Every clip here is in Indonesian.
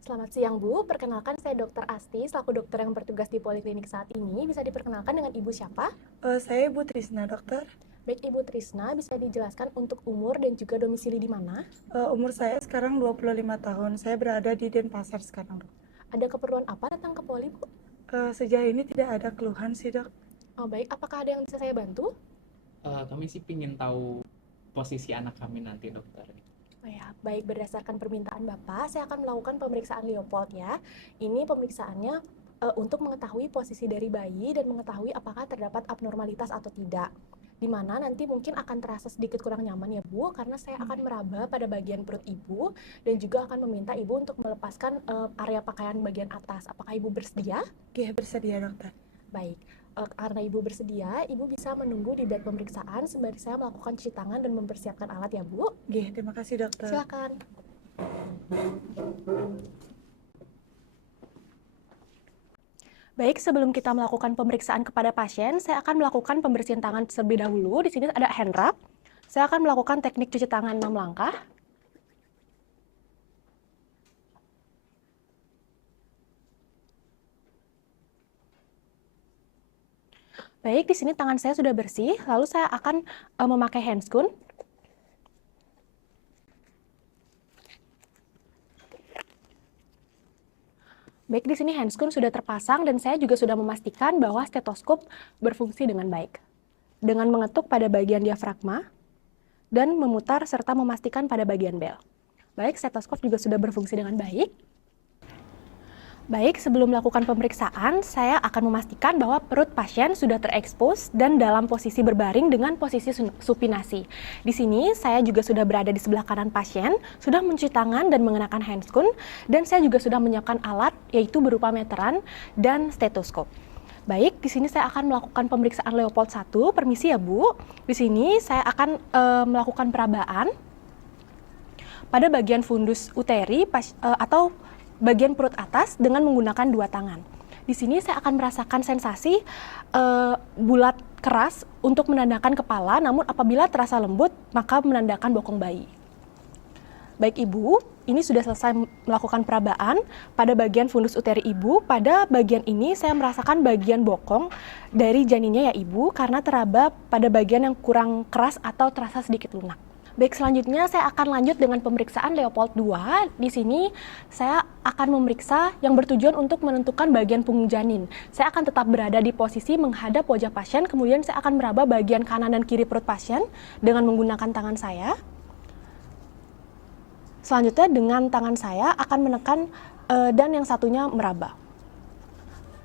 Selamat siang Bu, perkenalkan saya Dr. Asti, selaku dokter yang bertugas di Poliklinik saat ini. Bisa diperkenalkan dengan Ibu siapa? Saya Ibu Trisna, dokter. Baik Ibu Trisna, bisa dijelaskan untuk umur dan juga domisili di mana? Umur saya sekarang 25 tahun. Saya berada di Denpasar sekarang, dok. Ada keperluan apa datang ke Poli Bu? Sejauh ini tidak ada keluhan sih, dok. Oh baik, apakah ada yang bisa saya bantu? Kami sih ingin tahu posisi anak kami nanti, dokter. Oh ya, baik, berdasarkan permintaan Bapak, saya akan melakukan pemeriksaan Leopold ya. Ini pemeriksaannya untuk mengetahui posisi dari bayi dan mengetahui apakah terdapat abnormalitas atau tidak. Di mana nanti mungkin akan terasa sedikit kurang nyaman ya Bu, karena saya akan meraba pada bagian perut Ibu dan juga akan meminta Ibu untuk melepaskan area pakaian bagian atas. Apakah Ibu bersedia? Oke, bersedia, dokter. Baik, karena Ibu bersedia, Ibu bisa menunggu di bed pemeriksaan sembari saya melakukan cuci tangan dan mempersiapkan alat ya Bu. Oke, terima kasih, dokter. Silakan. Baik, sebelum kita melakukan pemeriksaan kepada pasien, saya akan melakukan pembersihan tangan terlebih dahulu. Di sini ada hand rub. Saya akan melakukan teknik cuci tangan 6 langkah. Baik, di sini tangan saya sudah bersih. Lalu saya akan memakai handscoon. Baik, di sini handscoon sudah terpasang dan saya juga sudah memastikan bahwa stetoskop berfungsi dengan baik. Dengan mengetuk pada bagian diafragma dan memutar serta memastikan pada bagian bel. Baik, stetoskop juga sudah berfungsi dengan baik. Baik, sebelum melakukan pemeriksaan, saya akan memastikan bahwa perut pasien sudah terekspos dan dalam posisi berbaring dengan posisi supinasi. Di sini, saya juga sudah berada di sebelah kanan pasien, sudah mencuci tangan dan mengenakan handscoon, dan saya juga sudah menyiapkan alat, yaitu berupa meteran dan stetoskop. Baik, di sini saya akan melakukan pemeriksaan Leopold 1. Permisi ya Bu. Di sini saya akan melakukan perabaan pada bagian fundus uteri atau bagian perut atas dengan menggunakan 2 tangan. Di sini saya akan merasakan sensasi bulat keras untuk menandakan kepala, namun apabila terasa lembut maka menandakan bokong bayi. Baik Ibu, ini sudah selesai melakukan perabaan pada bagian fundus uteri Ibu. Pada bagian ini saya merasakan bagian bokong dari janinnya ya Ibu, karena teraba pada bagian yang kurang keras atau terasa sedikit lunak. Baik, selanjutnya saya akan lanjut dengan pemeriksaan Leopold 2. Di sini saya akan memeriksa yang bertujuan untuk menentukan bagian punggung janin. Saya akan tetap berada di posisi menghadap wajah pasien, kemudian saya akan meraba bagian kanan dan kiri perut pasien dengan menggunakan tangan saya. Selanjutnya dengan tangan saya akan menekan dan yang satunya meraba.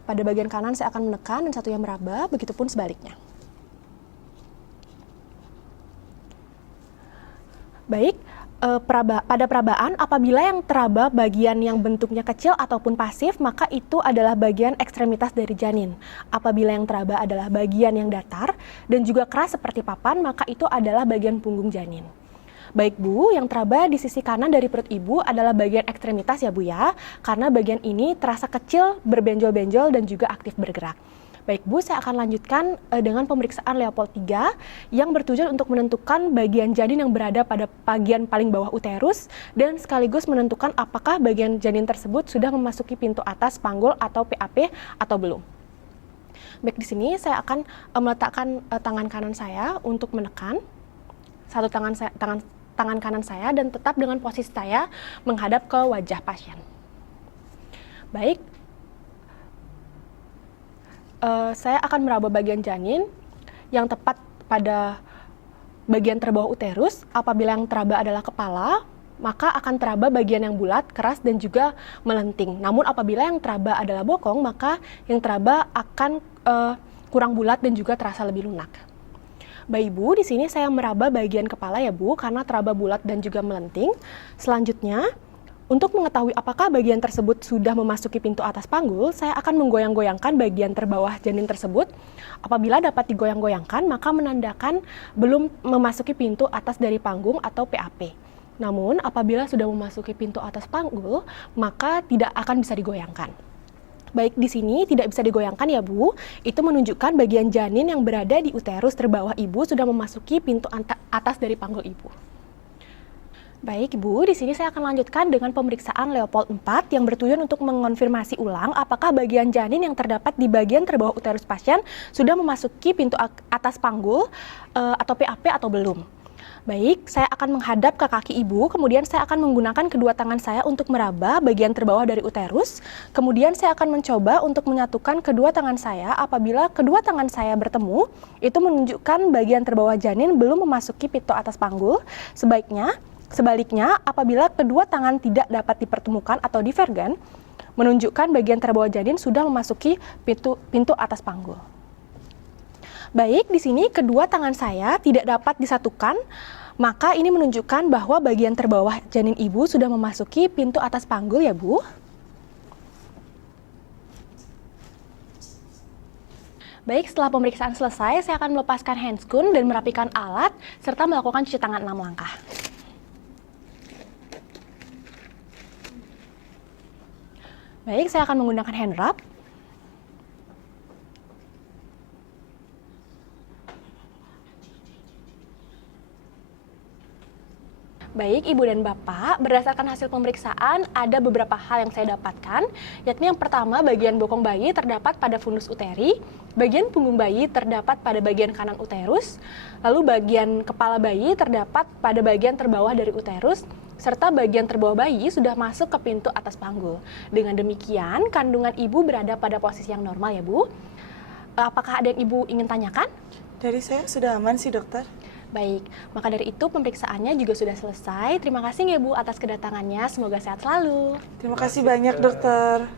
Pada bagian kanan saya akan menekan dan satunya meraba, begitupun sebaliknya. Baik, pada perabaan apabila yang teraba bagian yang bentuknya kecil ataupun pasif, maka itu adalah bagian ekstremitas dari janin. Apabila yang teraba adalah bagian yang datar dan juga keras seperti papan, maka itu adalah bagian punggung janin. Baik Bu, yang teraba di sisi kanan dari perut Ibu adalah bagian ekstremitas ya Bu ya, karena bagian ini terasa kecil, berbenjol-benjol dan juga aktif bergerak. Baik Bu, saya akan lanjutkan dengan pemeriksaan Leopold 3 yang bertujuan untuk menentukan bagian janin yang berada pada bagian paling bawah uterus dan sekaligus menentukan apakah bagian janin tersebut sudah memasuki pintu atas panggul atau PAP atau belum. Baik, di sini saya akan meletakkan tangan kanan saya untuk menekan. Satu tangan kanan saya dan tetap dengan posisi saya menghadap ke wajah pasien. Baik. Saya akan meraba bagian janin yang tepat pada bagian terbawah uterus. Apabila yang teraba adalah kepala, maka akan teraba bagian yang bulat, keras, dan juga melenting. Namun apabila yang teraba adalah bokong, maka yang teraba akan kurang bulat dan juga terasa lebih lunak. Baik Bu, di sini saya meraba bagian kepala ya Bu, karena teraba bulat dan juga melenting. Selanjutnya, untuk mengetahui apakah bagian tersebut sudah memasuki pintu atas panggul, saya akan menggoyang-goyangkan bagian terbawah janin tersebut. Apabila dapat digoyang-goyangkan, maka menandakan belum memasuki pintu atas dari panggung atau PAP. Namun, apabila sudah memasuki pintu atas panggul, maka tidak akan bisa digoyangkan. Baik, di sini tidak bisa digoyangkan ya Bu, itu menunjukkan bagian janin yang berada di uterus terbawah Ibu sudah memasuki pintu atas dari panggul Ibu. Baik, Ibu. Di sini saya akan lanjutkan dengan pemeriksaan Leopold 4 yang bertujuan untuk mengonfirmasi ulang apakah bagian janin yang terdapat di bagian terbawah uterus pasien sudah memasuki pintu atas panggul atau PAP atau belum. Baik, saya akan menghadap ke kaki Ibu, kemudian saya akan menggunakan kedua tangan saya untuk meraba bagian terbawah dari uterus. Kemudian saya akan mencoba untuk menyatukan kedua tangan saya. Apabila kedua tangan saya bertemu, itu menunjukkan bagian terbawah janin belum memasuki pintu atas panggul. Sebaliknya, apabila kedua tangan tidak dapat dipertemukan atau divergen, menunjukkan bagian terbawah janin sudah memasuki pintu atas panggul. Baik, di sini kedua tangan saya tidak dapat disatukan, maka ini menunjukkan bahwa bagian terbawah janin Ibu sudah memasuki pintu atas panggul ya, Bu. Baik, setelah pemeriksaan selesai, saya akan melepaskan handscoon dan merapikan alat, serta melakukan cuci tangan 6 langkah. Baik, saya akan menggunakan hand rub. Baik, Ibu dan Bapak, berdasarkan hasil pemeriksaan, ada beberapa hal yang saya dapatkan, yakni yang pertama, bagian bokong bayi terdapat pada fundus uteri, bagian punggung bayi terdapat pada bagian kanan uterus, lalu bagian kepala bayi terdapat pada bagian terbawah dari uterus, serta bagian terbawah bayi sudah masuk ke pintu atas panggul. Dengan demikian, kandungan Ibu berada pada posisi yang normal ya, Bu. Apakah ada yang Ibu ingin tanyakan? Dari saya sudah aman sih, dokter. Baik, maka dari itu pemeriksaannya juga sudah selesai. Terima kasih ya Bu atas kedatangannya, semoga sehat selalu. Terima kasih banyak, dokter.